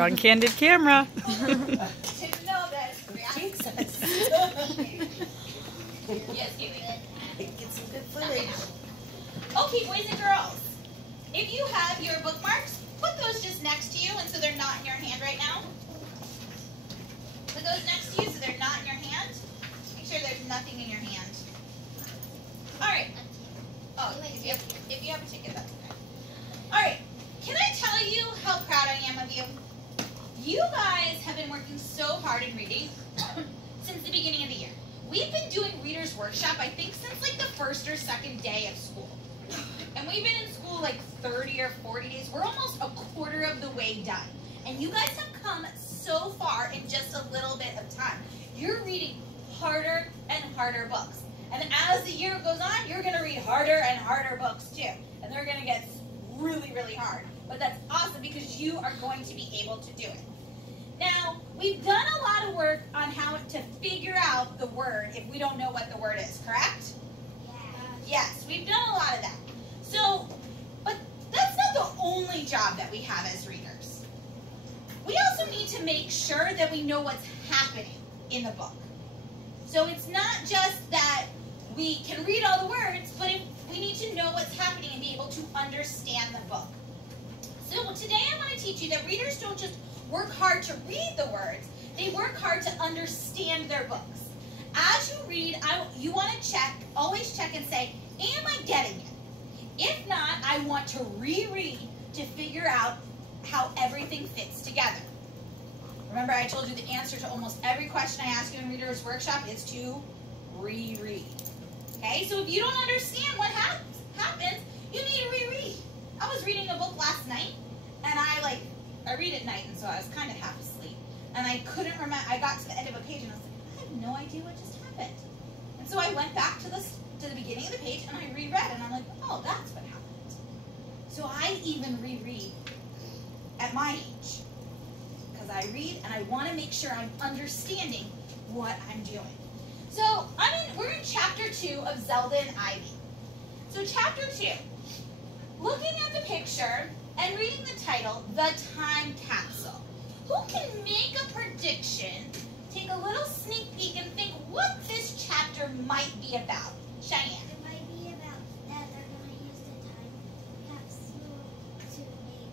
On candid camera. Didn't know that. Yes, get some good footage. Okay, boys and girls, if you have your bookmarks, put those just next to you, and so they're not in your hand right now. Put those next to you so they're not in your hand. Make sure there's nothing in your hand. All right. Oh, if you have a ticket, that's okay. All right. Can I tell you how proud I am of you? You guys have been working so hard in reading since the beginning of the year. We've been doing Reader's Workshop, I think, since like the first or second day of school. And we've been in school like 30 or 40 days. We're almost a quarter of the way done. And you guys have come so far in just a little bit of time. You're reading harder and harder books. And as the year goes on, you're going to read harder and harder books too. And they're going to get really, really hard. But that's awesome because you are going to be able to do it. Now, we've done a lot of work on how to figure out the word if we don't know what the word is, correct? Yes, we've done a lot of that. So, but that's not the only job that we have as readers. We also need to make sure that we know what's happening in the book. So it's not just that we can read all the words, but we need to know what's happening and be able to understand the book. So today I want to teach you that readers don't just work hard to read the words, they work hard to understand their books. As you read, you want to always check and say, am I getting it? If not, I want to reread to figure out how everything fits together. Remember, I told you the answer to almost every question I ask you in Reader's Workshop is to reread. Okay, so if you don't understand what happens, you need to reread. I was reading a book last night, and I read at night, and so I was kind of half asleep. And I couldn't remember, I got to the end of a page, and I was like, I have no idea what just happened. And so I went back to the beginning of the page, and I reread, and I'm like, oh, that's what happened. So I even reread at my age. Because I read, and I want to make sure I'm understanding what I'm doing. So we're in chapter 2 of Zelda and Ivy. So chapter 2, looking at the picture and reading the title, The Time Capsule. Who can make a prediction, take a little sneak peek, and think what this chapter might be about? Cheyenne. It might be about that they're going to use the time capsule to make,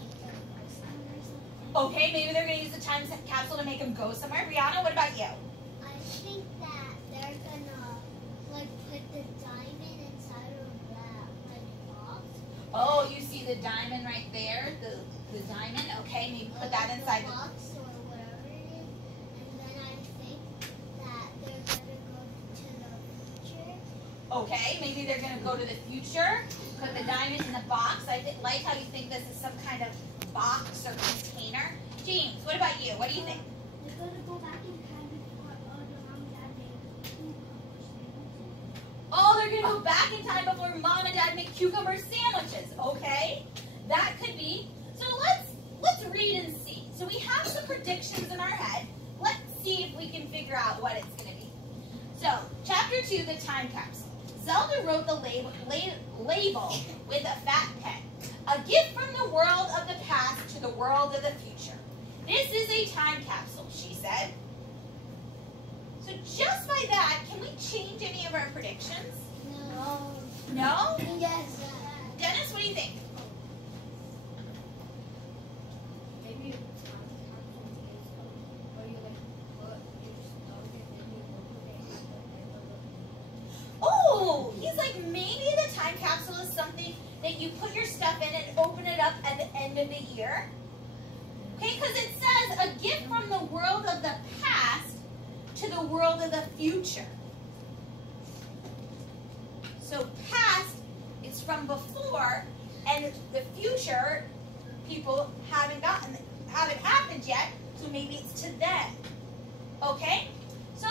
make them go somewhere or something. Okay, maybe they're going to use the time capsule to make them go somewhere. Brianna, what about you? I think that they're going to put the diamond inside of that box. Oh, you see the diamond right there? The diamond? Okay, maybe put that inside the box or whatever it is. And then I think that they're going to go to the future. Okay, maybe they're going to go to the future, put the diamond in the box. I like how you think this is some kind of box or container. James, what about you? What do you think? They're going to go back in time before the mom and dad make Oh, they're going to go back in time before mom and dad make cucumber sandwiches. Okay, that could be. So let's read and see. So we have some predictions in our head. Let's see if we can figure out what it's going to be. So, chapter 2, The Time Capsule. Zelda wrote the label with a fat pen. A gift from the world of the past to the world of the future. This is a time capsule, she said. So just by that, can we change any of our predictions? No. No? Yes. Dennis, what do you think? Maybe it's time capsule is where you put your stuff and then you put it. Oh, he's like, maybe the time capsule is something that you put your stuff in and open it up at the end of the year. Okay, because it says a gift from the world of the past to the world of the future. So past is from before, and the future people haven't happened yet, so maybe it's to them. Okay? So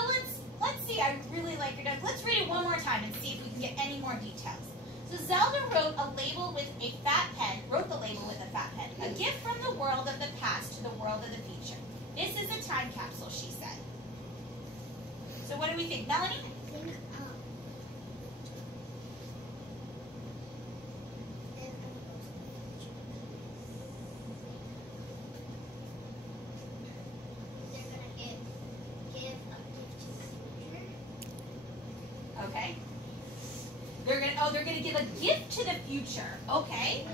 let's see. I really like your notes. Let's read it one more time and see if we can get any more details. So Zelda wrote the label with a fat pen. A gift from the world of the past to the world of the future. This is a time capsule, she said. So what do we think? Melanie? I think Oh, they're going to give a gift to the future. Okay.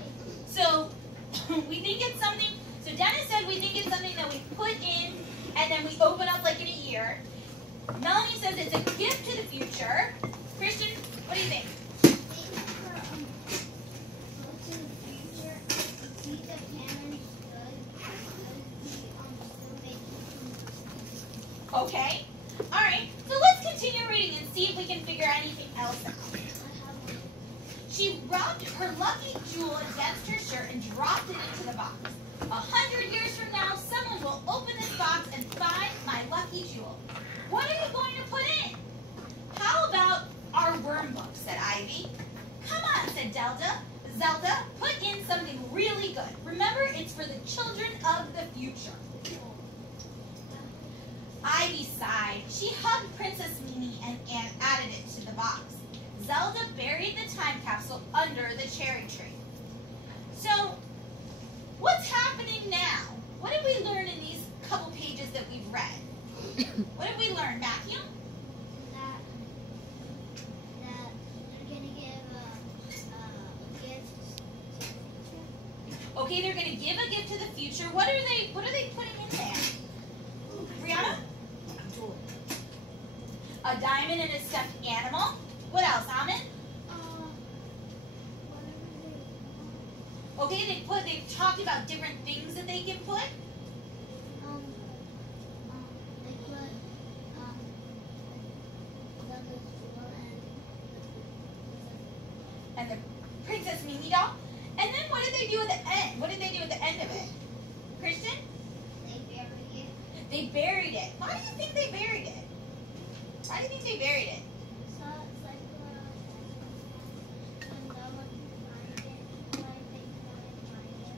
So we think it's something, so Dennis said we think it's something that we put in and then we open up like in a year. Melanie says it's a gift to the future. Christian, what do you think? Okay. All right. So let's continue reading and see if we can figure anything else out. She rubbed her lucky jewel against her shirt and dropped it into the box. 100 years from now, someone will open this box and find my lucky jewel. What are you going to put in? How about our worm book, said Ivy. Come on, said Zelda, put in something really good. Remember, it's for the children of the future. Ivy sighed. She hugged Princess Mimi and added it to the box. Zelda buried the time capsule under the cherry tree. So, what's happening now? What did we learn in these couple pages that we've read? What did we learn, Matthew? That they're going to give a gift to the future. Okay, they're going to give a gift to the future. What are they putting in there? Brianna? A diamond and a stuffed animal. What else, Amin? Okay, they've talked about different things that they can put. They put and the Princess Mimi doll. And then what did they do at the end? What did they do at the end of it? Christian? They buried it. They buried it. Why do you think they buried it? Why do you think they buried it? So it's like when no one can find it, why they couldn't find it.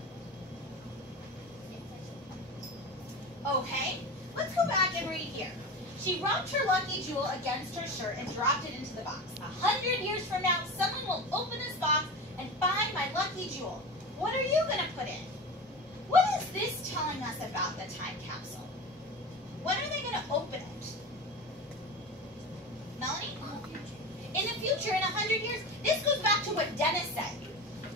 Okay, let's go back and read here. She rubbed her lucky jewel against her shirt and dropped it into the box. 100 years from now, someone will open this box and find my lucky jewel. What are you going to put in? What is this telling us about the time capsule? When are they going to open it? Melanie? In the future, in 100 years. This goes back to what Dennis said.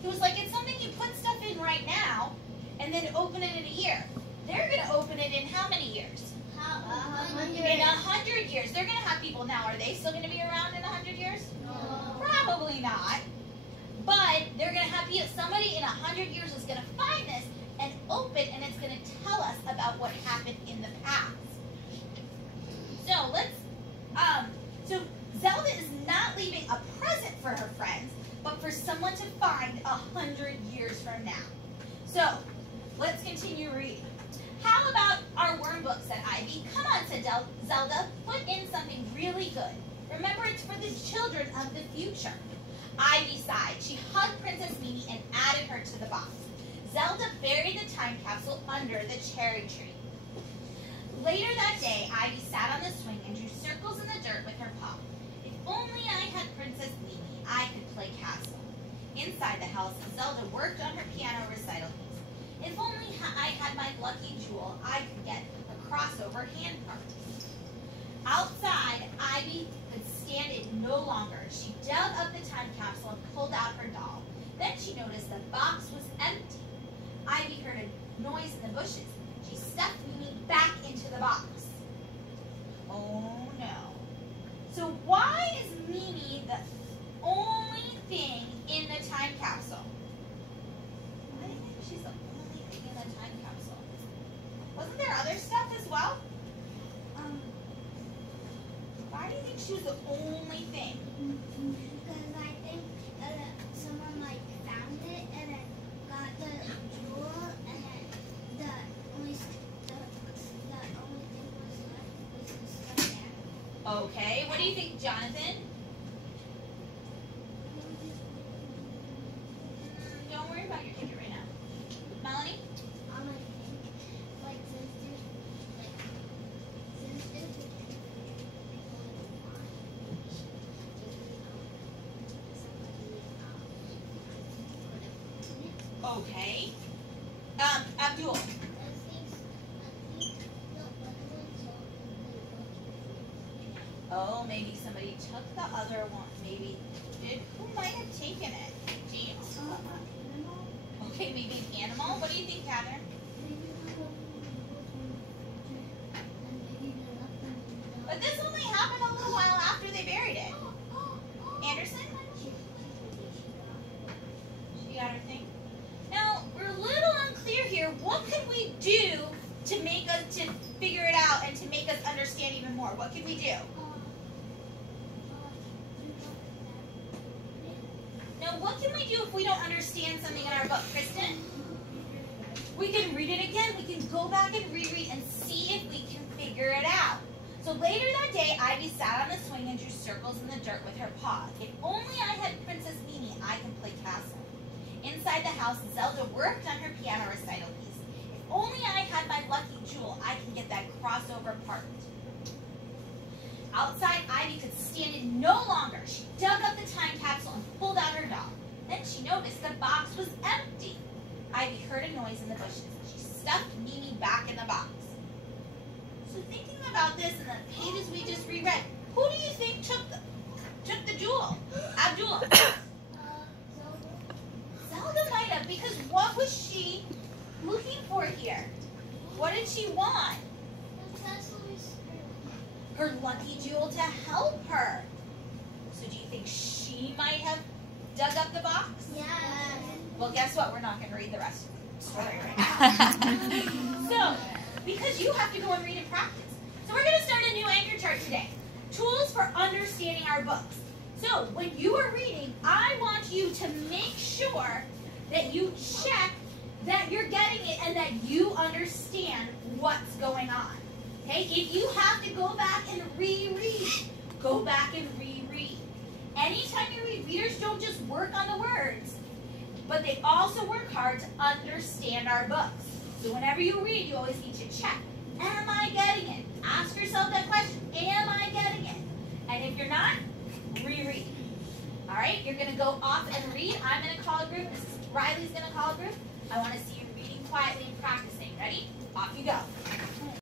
He was like, it's something you put stuff in right now and then open it in a year. They're going to open it in how many years? 100. In 100 years. They're going to have people now. Are they still going to be around in 100 years? No. Probably not. But they're going to have somebody in 100 years is going to find this and open, and it's going to tell us about what happened in the past. So so Zelda is not leaving a present for her friends, but for someone to find 100 years from now. So let's continue reading. How about our worm book, said Ivy. Come on, said Zelda, put in something really good. Remember, it's for the children of the future. Ivy sighed. She hugged Princess Mimi and added her to the box. Zelda buried the time capsule under the cherry tree. Later that day, Ivy sat on the swing and drew circles in the dirt with her paw. If only I had Princess Mimi, I could play castle. Inside the house, Zelda worked on her piano recital piece. If only I had my lucky jewel, I could get a crossover hand part. Outside, Ivy could stand it no longer. She dug up the time capsule and pulled out her doll. Then she noticed the box was empty. Ivy heard a noise in the bushes. She stuffed Mimi back into the box. Oh no. So why is Mimi the only thing in the time capsule? Why do you think she's the only thing in the time capsule? Wasn't there other stuff as well? Why do you think she was the only thing? Because I think someone like found it and then got the jewel and then the only thing was left was the stuffed animal. Okay, what do you think, Jonathan? Don't worry about your ticket right now. Melanie? I'm like, since there's Okay. Abdul. Oh, maybe somebody took the other one. Maybe who might have taken it? James? Okay, maybe an animal. What do you think, Catherine? But this only happened a little while after they buried it. Anderson? She got her thing. Now, we're a little unclear here. What could we do to figure it out and to make us understand even more? What could we do? Now, what can we do if we don't understand something in our book, Kristen? We can read it again. We can go back and reread and see if we can figure it out. So later that day, Ivy sat on the swing and drew circles in the dirt with her paws. If only I had Princess Mimi, I can play castle. Inside the house, Zelda worked on her piano recital piece. If only I had my lucky jewel, I can get that crossover part. Outside, Ivy could stand it no longer. She dug up the time capsule and pulled out her doll. Then she noticed the box was empty. Ivy heard a noise in the bushes. She stuffed Mimi back in the box. So thinking about this and the pages we just reread, who do you think took the jewel? Abdullah. Zelda might have, because what was she looking for here? What did she want? Her lucky jewel to help her. So do you think she might have dug up the box? Yeah. Well, guess what? We're not going to read the rest of the story right now. So, because you have to go and read and practice. So we're going to start a new anchor chart today. Tools for understanding our books. So when you are reading, I want you to make sure that you check that you're getting it and that you understand what's going on. Okay? If you have to go back and reread, go back and reread. Anytime you read, readers don't just work on the words, but they also work hard to understand our books. So whenever you read, you always need to check. Am I getting it? Ask yourself that question. Am I getting it? And if you're not, reread. All right? You're going to go off and read. I'm going to call a group. Mrs. Riley's going to call a group. I want to see you reading quietly and practicing. Ready? Off you go.